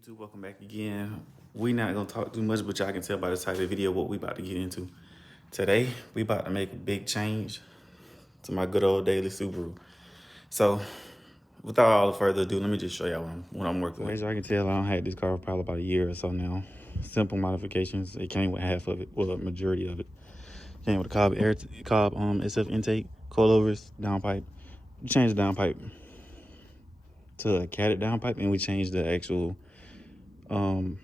YouTube, welcome back again. We not gonna talk too much, but y'all can tell by the title of the video what we about to get into. Today, we about to make a big change to my good old daily Subaru. So, without all further ado, let me just show y'all what I'm working with. As y'all can tell, I don't have this car for probably about a year or so now. Simple modifications. It came with half of it, well, a majority of it. Came with a Cobb SF intake, coilovers, downpipe. We changed the downpipe to a catted downpipe, and we changed the actual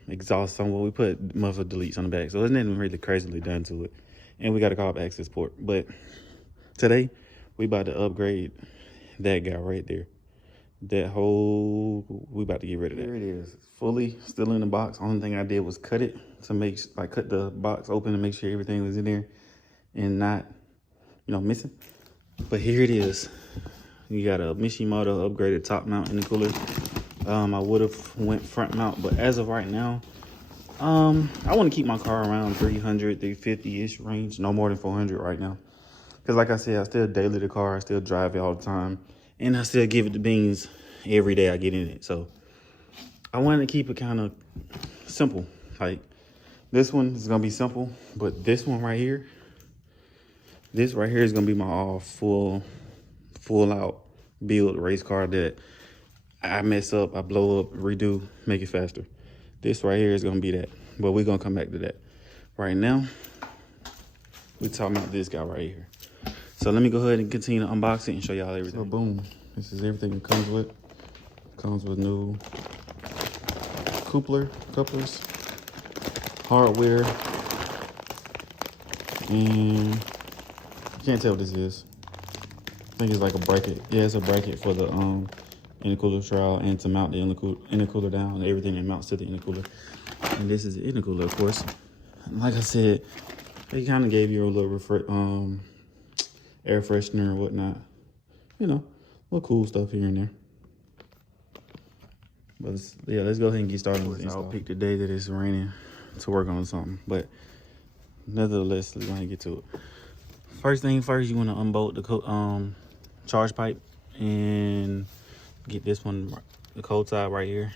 exhaust somewhat. We put muffler deletes on the back, so there's nothing really crazily done to it. And we got a Cobb access port. But today, we about to upgrade that guy right there. We about to get rid of that. Here it is, fully still in the box. Only thing I did was cut it to cut the box open to make sure everything was in there and not, missing. But here it is. You got a Mishimoto upgraded top mount intercooler. I would have went front mount, but as of right now, I want to keep my car around 300, 350-ish range, no more than 400 right now. Because like I said, I still daily the car, I still drive it all the time, and I still give it the beans every day I get in it. So I wanted to keep it kind of simple. Like this one is going to be simple, but this one right here, is going to be my all full out build race car that I mess up, I blow up, redo, make it faster. This right here is gonna be that, but we're gonna come back to that. Right now, we're talking about this guy right here. So let me go ahead and continue to unbox it and show y'all everything. So boom, this is everything it comes with. Comes with new couplers, hardware, and you can't tell what this is. I think it's like a bracket. Yeah, it's a bracket for the intercooler trial and to mount the intercooler down, everything that mounts to the intercooler. And this is the intercooler, of course. And like I said, they kind of gave you a little air freshener or whatnot. Little cool stuff here and there. But yeah, let's go ahead and get started with this. I'll pick the day that it's raining to work on something. But nevertheless, let's go ahead and get to it. First thing first, you want to unbolt the charge pipe and get this one, the cold side right here.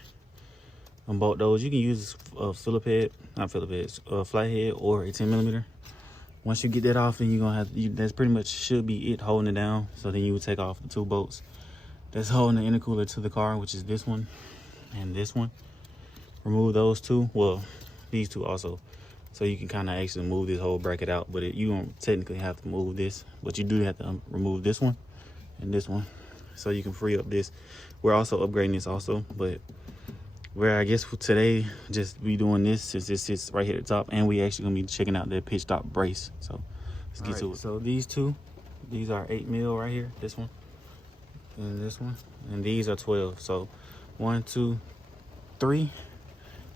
Unbolt those. You can use a flathead or a 10mm. Once you get that off, then you're gonna that's pretty much should be it holding it down. So then you would take off the two bolts that's holding the intercooler to the car, which is this one and this one. Remove those two. Well, these two also. So you can kind of actually move this whole bracket out, but you don't technically have to move this, but you do have to remove this one and this one, so you can free up this. We're also upgrading this also, but I guess for today, just be doing this since this sits right here at the top, and we actually gonna be checking out the pitch stop brace. So let's get to it. So these are 8mm right here, this one and this one, and these are 12. So 1, 2, 3,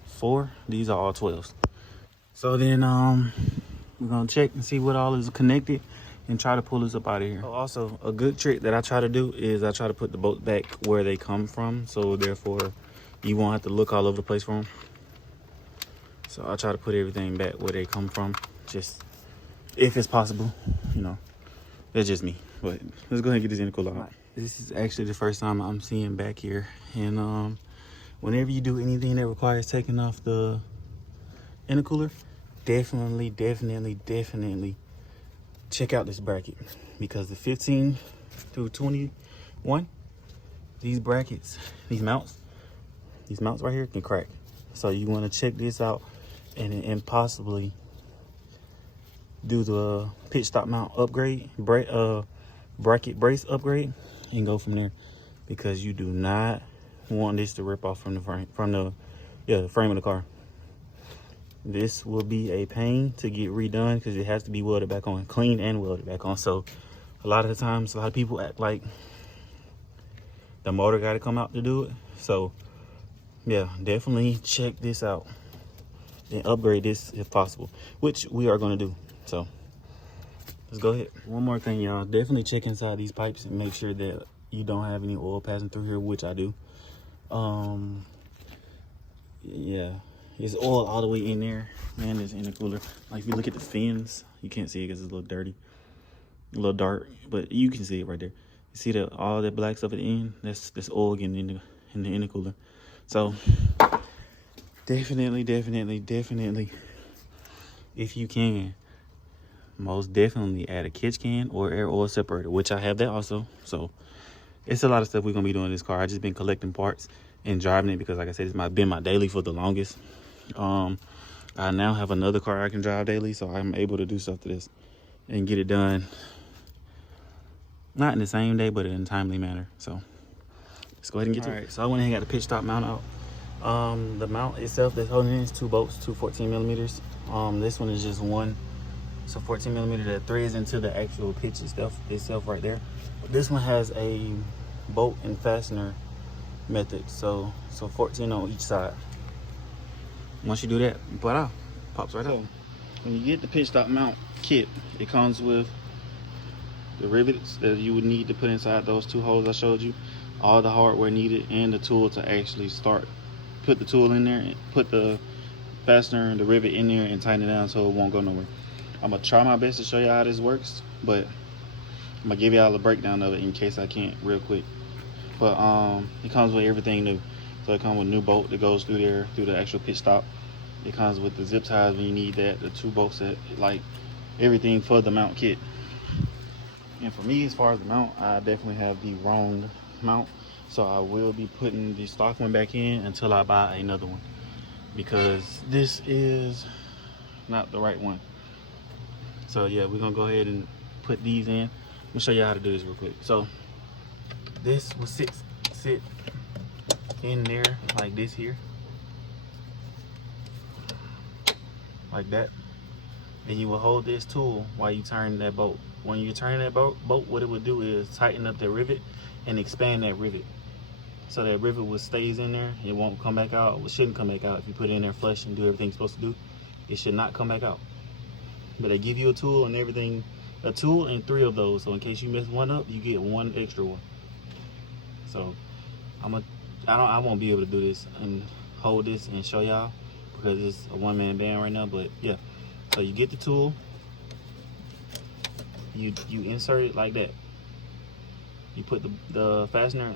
4. These are all 12s. So then we're gonna check and see what all is connected and try to pull this up out of here. Oh, also, a good trick that I try to do is I try to put the bolts back where they come from, so therefore you won't have to look all over the place for them. So I try to put everything back where they come from, just if it's possible. That's just me. But let's go ahead and get this intercooler out. This is actually the first time I'm seeing back here, and whenever you do anything that requires taking off the intercooler, definitely check out this bracket, because the 15 through 21, these brackets, these mounts right here can crack. So you want to check this out and possibly do the pitch stop mount upgrade, bracket brace upgrade, and go from there, because you do not want this to rip off from the frame of the car. This will be a pain to get redone because it has to be welded back on, cleaned and welded back on. So a lot of the times, a lot of people act like the motor got to come out to do it. So yeah, definitely check this out and upgrade this if possible, which we are going to do. So let's go ahead. One more thing, y'all, definitely check inside these pipes and make sure that you don't have any oil passing through here, which I do. Yeah, it's oil all the way in there, man. This intercooler, like if you look at the fins, you can't see it because it's a little dirty, a little dark, but you can see it right there. You see all that black stuff at the end? That's oil getting in the intercooler. So definitely, if you can, most definitely add a catch can or air oil separator, which I have that also. So it's a lot of stuff we're gonna be doing in this car. I just been collecting parts and driving it because, like I said, it's been my daily for the longest. I now have another car I can drive daily, so I'm able to do stuff to this and get it done, not in the same day, but in a timely manner. So let's go ahead and get to it. So I went ahead and got the pitch stop mount out. The mount itself that's holding it is 2 bolts, 2 14 millimeters. This one is just one. So 14 millimeter that threads into the actual pitch itself right there. This one has a bolt and fastener method. So 14 on each side. Once you do that, voila, pops right out. When you get the pitch stop mount kit, it comes with the rivets that you would need to put inside those 2 holes I showed you, all the hardware needed, and the tool to actually start. Put the tool in there and put the fastener and the rivet in there and tighten it down so it won't go nowhere. I'm gonna try my best to show you how this works, but I'm gonna give y'all a breakdown of it in case I can't real quick. But it comes with everything new. So it comes with a new bolt that goes through there, through the actual pitch stop. It comes with the zip ties when you need that, the 2 bolts, that, like everything for the mount kit. And for me, as far as the mount, I definitely have the wrong mount. So I will be putting the stock one back in until I buy another one, because this is not the right one. So yeah, we're gonna go ahead and put these in. I'm gonna show you how to do this real quick. So this will sit in there like this here, like that. And you will hold this tool while you turn that bolt. When you turn that bolt, what it would do is tighten up that rivet and expand that rivet. So that rivet will stays in there. It won't come back out. It shouldn't come back out. If you put it in there flush and do everything it's supposed to do, it should not come back out. But they give you a tool and everything, a tool and 3 of those. So in case you mess one up, you get 1 extra one. So I won't be able to do this and hold this and show y'all because it's a one-man band right now. But yeah, so you get the tool, you insert it like that. You put the fastener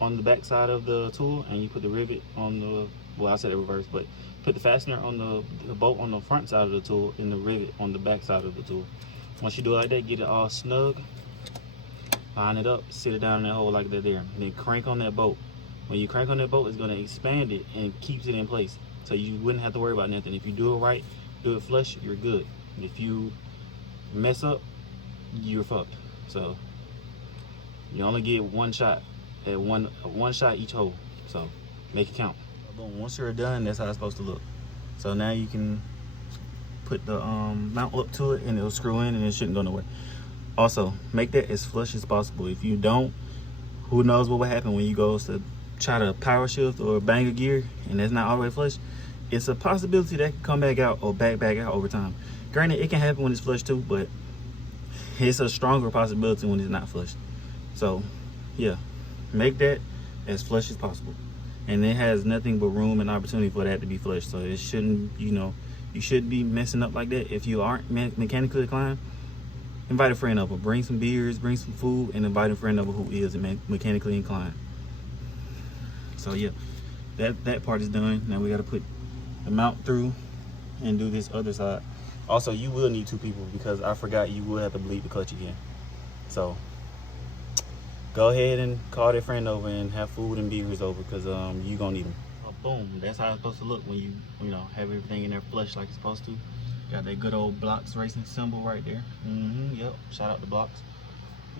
on the back side of the tool, and you put the rivet on the, well, I said it reverse, but put the fastener on the bolt on the front side of the tool and the rivet on the back side of the tool. Once you do it like that, get it all snug, line it up, sit it down in that hole like that there, and then crank on that bolt. When you crank on that bolt, it's going to expand it and keeps it in place, so you wouldn't have to worry about nothing. If you do it right, do it flush, you're good. If you mess up, you're fucked. So you only get 1 shot at one shot each hole, so make it count. Boom. Once you're done, that's how it's supposed to look. So now you can put the mount up to it and it'll screw in and it shouldn't go nowhere. Also, make that as flush as possible. If you don't, who knows what will happen when you go to try to power shift or bang a gear and that's not all the way flush. It's a possibility that can come back out or back out over time. Granted, it can happen when it's flush too, but it's a stronger possibility when it's not flushed. So yeah, make that as flush as possible. And it has nothing but room and opportunity for that to be flushed. So it shouldn't, you shouldn't be messing up like that. If you aren't mechanically inclined, invite a friend over. Bring some beers, bring some food, and invite a friend over who is mechanically inclined. So yeah, that part is done. Now we got to put the mount through and do this other side. Also, you will need 2 people because I forgot you will have to bleed the clutch again. So go ahead and call their friend over and have food and beers over, because you gonna need them. Oh, boom, that's how it's supposed to look when you have everything in there flush like it's supposed to. Got that good old Blox racing symbol right there. Yep, shout out to Blox.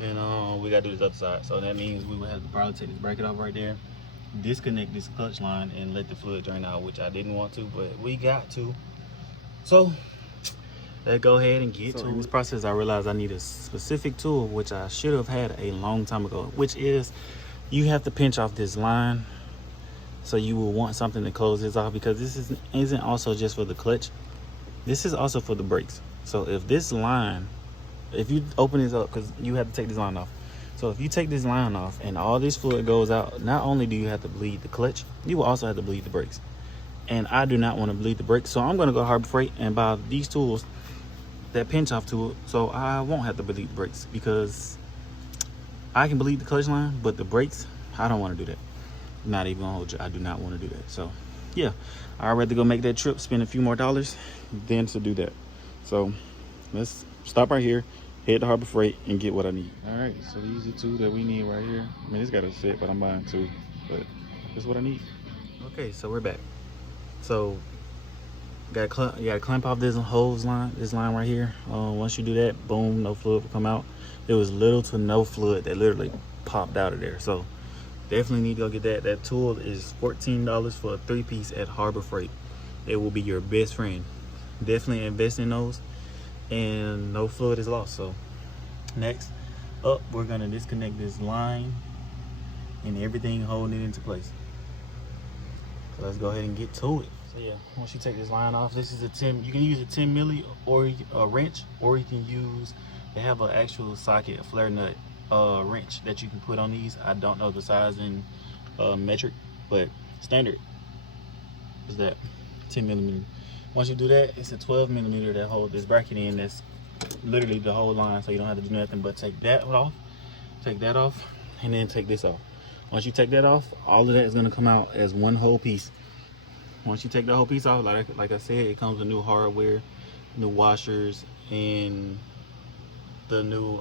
And we gotta do this other side. So that means we would have to probably take this bracket off right there, disconnect this clutch line, and let the fluid drain out, which I didn't want to, but we got to. So let's go ahead and get to it. In this process, I realized I need a specific tool, which I should have had a long time ago, which is you have to pinch off this line. So you will want something to close this off, because this isn't also just for the clutch. This is also for the brakes. So if this line, if you open this up, because you have to take this line off. So if you take this line off and all this fluid goes out, not only do you have to bleed the clutch, you will also have to bleed the brakes. And I do not want to bleed the brakes. So I'm going to go Harbor Freight and buy these tools that pinch off tool, so I won't have to bleed the brakes, because I can bleed the clutch line, but the brakes, I don't want to do that. Not even gonna hold you, I do not want to do that. So yeah, I'd rather go make that trip, spend a few more dollars than to do that. So let's stop right here, head to Harbor Freight, and get what I need. All right, so these are two that we need right here. I mean, it's got a set, but I'm buying two, but that's what I need. Okay, so we're back. So you gotta clamp off this hose line, this line right here. Once you do that, boom, no fluid will come out. There was little to no fluid that literally popped out of there. So definitely need to go get that. That tool is $14 for a 3-piece at Harbor Freight. It will be your best friend. Definitely invest in those, and no fluid is lost. So next up, we're gonna disconnect this line and everything holding it into place. So let's go ahead and get to it. So yeah, once you take this line off, this is a 10, you can use a 10 milli or a wrench, or you can use, they have an actual socket, a flare nut wrench that you can put on these. I don't know the size in metric, but standard is that 10 millimeter. Once you do that, it's a 12 millimeter that holds this bracket in. That's literally the whole line, so you don't have to do nothing but take that off, and then take this off. Once you take that off, all of that is gonna come out as one whole piece. Once you take the whole piece off, like I said, it comes with new hardware, new washers, and the new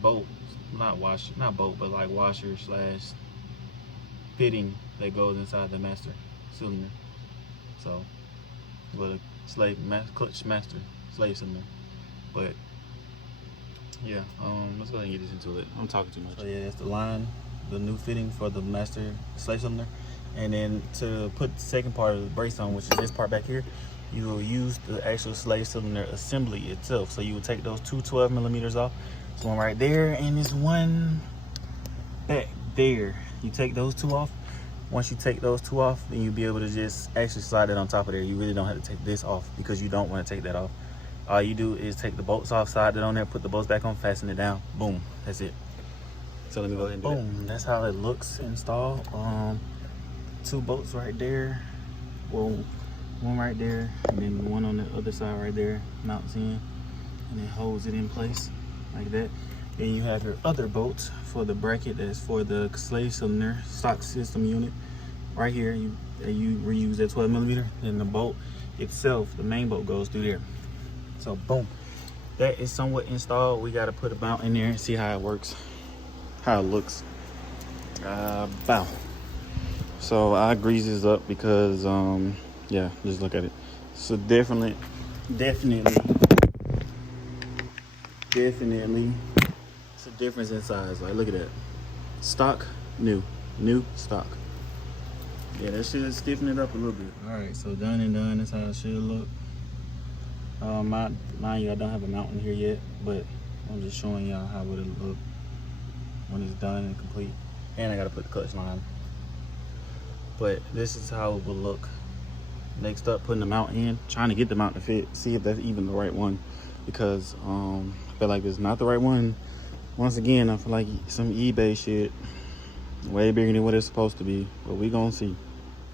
bolt, not bolt, but like washer slash fitting that goes inside the master cylinder. So, with a clutch master slave cylinder. But yeah, let's go ahead and get this into it. I'm talking too much. So yeah, that's the line, the new fitting for the master slave cylinder. And then to put the second part of the brace on, which is this part back here, you will use the actual slave cylinder assembly itself. So you will take those two 12 millimeters off. There's one right there, and there's one back there. You take those two off. Once you take those two off, then you'll be able to just actually slide it on top of there. You really don't have to take this off because you don't want to take that off. All you do is take the bolts off, slide it on there, put the bolts back on, fasten it down. Boom, that's it. So let me go ahead and do boom. That's how it looks installed. Two bolts right there. Well, one right there, and then one on the other side right there mounts in, and it holds it in place like that. Then you have your other bolt for the bracket that's for the slave cylinder stock system unit right here. You reuse that 12 millimeter, and the bolt itself, the main bolt, goes through there. So boom, that is somewhat installed. We got to put a mount in there and see how it works, how it looks. Bow. So I grease this up because yeah, just look at it. So definitely it's a difference in size. Like, look at that. Stock, new stock. Yeah, that should stiffen it up a little bit. All right, so done and done. That's how it should look. Mind you, I don't have a mount in here yet, but I'm just showing y'all how would it look when it's done and complete. And I gotta put the clutch line. But this is how it will look. Next up, putting the mount in, trying to get the mount to fit, see if that's even the right one, because I feel like it's not the right one. Once again, I feel like some eBay shit, way bigger than what it's supposed to be, but we gonna see.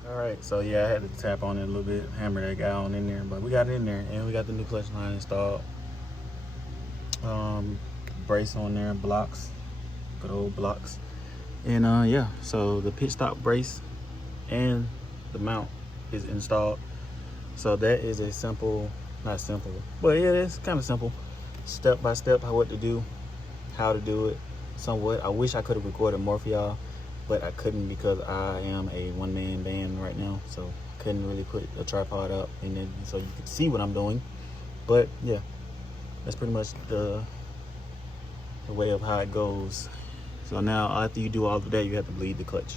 All right, so yeah, I had to tap on it a little bit, hammer that guy on in there, but we got it in there, and we got the new clutch line installed. Brace on there, Blox, good old Blox. And yeah, so the pit stop brace and the mount is installed. So that is a simple, not simple, but yeah, it's kind of simple, step by step, what to do, how to do it somewhat. I wish I could have recorded more for y'all, but I couldn't because I am a one-man band right now, so I couldn't really put a tripod up and then so you can see what I'm doing. But yeah, that's pretty much the way of how it goes. So now after you do all of that, you have to bleed the clutch.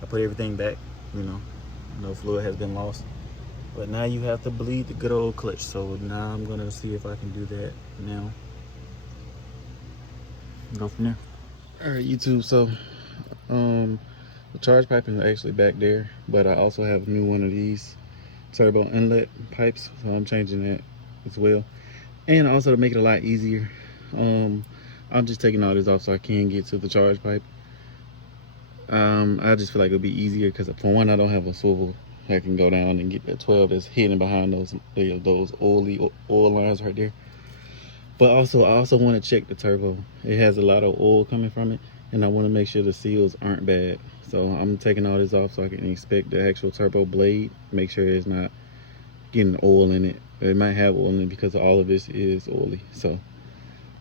I put everything back, you know, no fluid has been lost, but now you have to bleed the good old clutch. So now I'm gonna see if I can do that now. Go from there. All right, YouTube, so the charge pipe is actually back there, but I also have a new one of these turbo inlet pipes, so I'm changing that as well. And also to make it a lot easier, I'm just taking all this off so I can get to the charge pipe. I just feel like it'll be easier because for one, I don't have a swivel. I can go down and get that 12 that's hidden behind those oil lines right there. But also, I also want to check the turbo. It has a lot of oil coming from it, and I want to make sure the seals aren't bad. So I'm taking all this off so I can inspect the actual turbo blade, make sure it's not getting oil in it. It might have oil in it because all of this is oily. So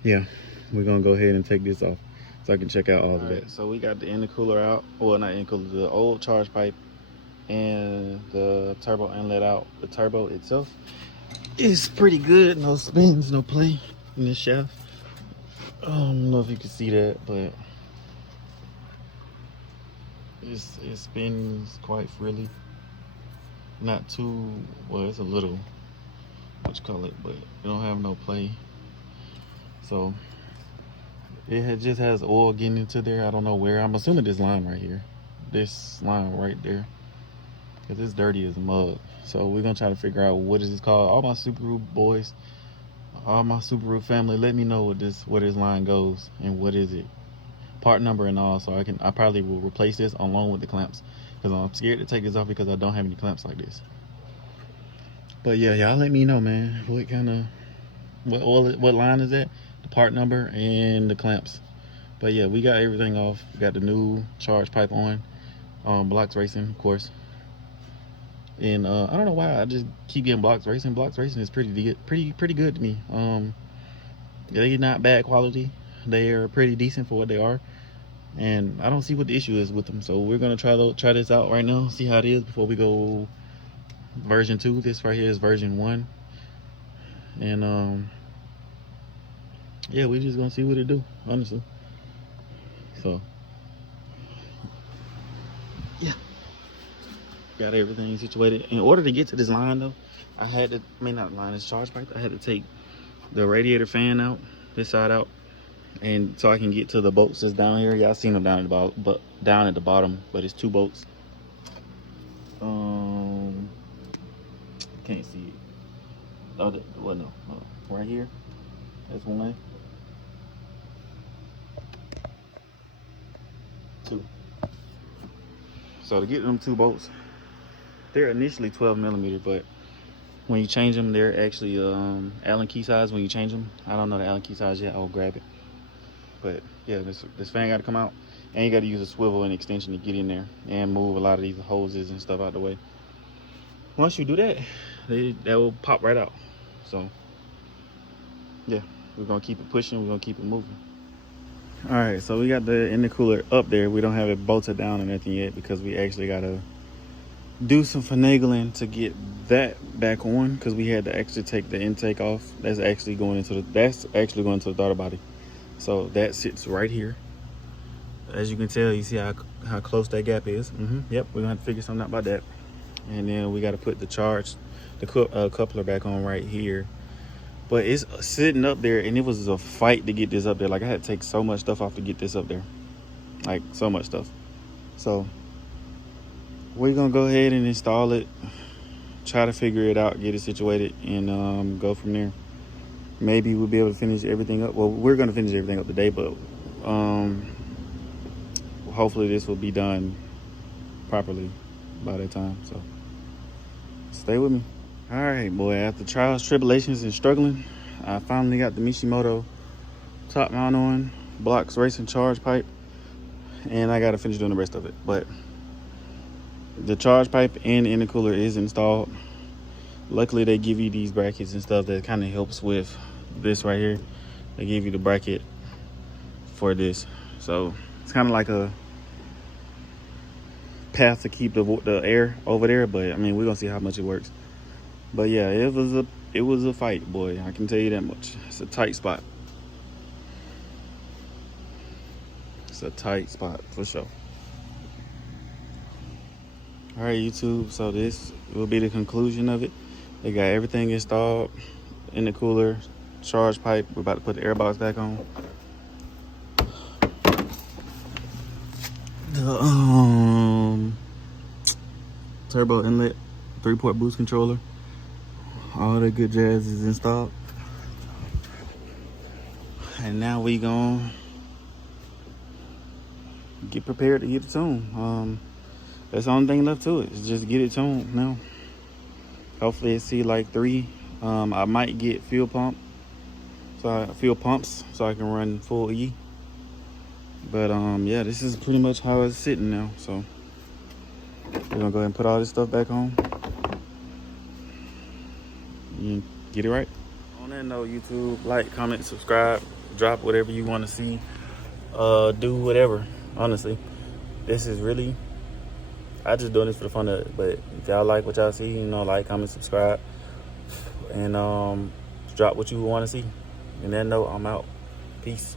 yeah, we're gonna go ahead and take this off so I can check out all of that. So we got the intercooler out, well, not intercooler, the old charge pipe and the turbo inlet out. The turbo itself is pretty good, no spins, no play in this shaft. I don't know if you can see that, but it spins quite freely. Not too, well, it's a little, what you call it, but it don't have no play. So it just has oil getting into there. I don't know where. I'm assuming this line right here, this line right there, because it's dirty as mud. So we're gonna try to figure out what is this called. All my Subaru boys, all my Subaru family, let me know where this line goes and what is it, part number and all, so I probably will replace this along with the clamps, because I'm scared to take this off because I don't have any clamps like this. But yeah, y'all let me know, man, what line is that, the part number and the clamps. But yeah, we got everything off. We got the new charge pipe on, Blox Racing, of course. And I don't know why I just keep getting Blox Racing. Blox Racing is pretty good to me. They're not bad quality. They are pretty decent for what they are, and I don't see what the issue is with them. So we're gonna try this out right now, see how it is before we go version 2. This right here is version 1, and yeah, we're just gonna see what it do, honestly. So yeah, got everything situated. In order to get to this line though, I had to, not line, this charge pipe, I had to take the radiator fan out, this side out, and so I can get to the bolts that's down here. Y'all seen them down at the bottom, but it's 2 bolts. Can't see it. Oh, well, no, right here, that's 1, 2. So to get them 2 bolts, they're initially 12 millimeter, but when you change them, they're actually Allen key size. When you change them, I don't know the Allen key size yet. I'll grab it. But yeah, this fan got to come out, and you got to use a swivel and extension to get in there and move a lot of these hoses and stuff out the way. Once you do that, that will pop right out. So yeah, we're gonna keep it pushing. We're gonna keep it moving. All right, so we got the intercooler up there. We don't have it bolted down or nothing yet because we actually gotta do some finagling to get that back on, because we had to actually take the intake off. That's actually going into the throttle body. So that sits right here. As you can tell, you see how close that gap is. Yep, we're gonna have to figure something out about that. And then we got to put the coupler back on right here. But it's sitting up there, and it was a fight to get this up there. Like, I had to take so much stuff off to get this up there, like so much stuff. So we're gonna go ahead and install it, try to figure it out, get it situated, and go from there. Maybe we'll be able to finish everything up. Well, we're gonna finish everything up today, but hopefully this will be done properly by that time. So stay with me. All right, boy, after trials, tribulations, and struggling, I finally got the Mishimoto top mount on, Blox Racing charge pipe, and I gotta finish doing the rest of it. But the charge pipe and the intercooler is installed. Luckily, they give you these brackets and stuff that kind of helps with this right here. They give you the bracket for this, so it's kind of like a path to keep the air over there. But I mean, we're gonna see how much it works. But yeah, it was a fight, boy. I can tell you that much. It's a tight spot. It's a tight spot for sure. All right, YouTube. So this will be the conclusion of it. They got everything installed in the cooler, charge pipe. We're about to put the air box back on. The turbo inlet, 3-port boost controller, all that good jazz is installed. And now we gonna get prepared to get it tuned. That's the only thing left to it, is just get it tuned now. Hopefully it's like 3. I might get fuel pumps so I can run full E. But yeah, this is pretty much how it's sitting now. So we're gonna go ahead and put all this stuff back on. You get it right. On that note, YouTube, like, comment, subscribe, drop whatever you want to see, do whatever. Honestly, this is really, I just doing this for the fun of it. But if y'all like what y'all see, you know, like, comment, subscribe, and drop what you want to see. And that note, I'm out. Peace.